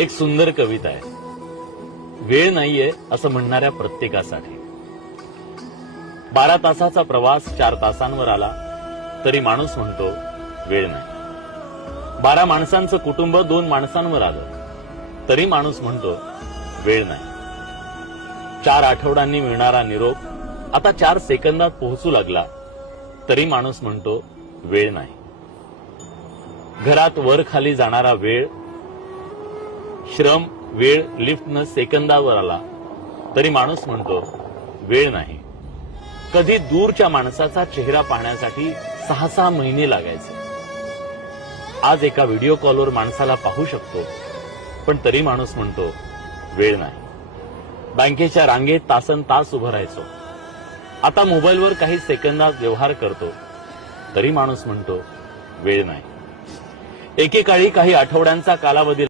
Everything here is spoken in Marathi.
एक सुंदर कविता आहे. वेळ नाहीये असं म्हणणाऱ्या प्रत्येकासाठी. 12 तासाचा प्रवास 4 तासांवर आला तरी माणूस म्हणतो वेळ नाही. 12 माणसांचं कुटुंब 2 माणसांवर आलं तरी माणूस म्हणतो वेळ नाही. 4 आठवड्यांनी मिळणारा निरोप आता 4 सेकंदात पोहोचू लागला तरी माणूस म्हणतो वेळ नाही. घरात वर खाली जाणारा वेळ, श्रम, वेळ लिफ्टनं सेकंदावर आला तरी माणूस म्हणतो वेळ नाही. कधी दूरच्या माणसाचा चेहरा पाहण्यासाठी 6-6 महिने लागायचे. आज एका व्हिडिओ कॉलवर माणसाला पाहू शकतो पण तरी माणूस म्हणतो वेळ नाही. बँकेच्या रांगेत तासनतास उभं राहायचो, आता मोबाईलवर काही सेकंदात व्यवहार करतो तरी माणूस म्हणतो वेळ नाही. एकेकाळी काही आठवड्यांचा कालावधी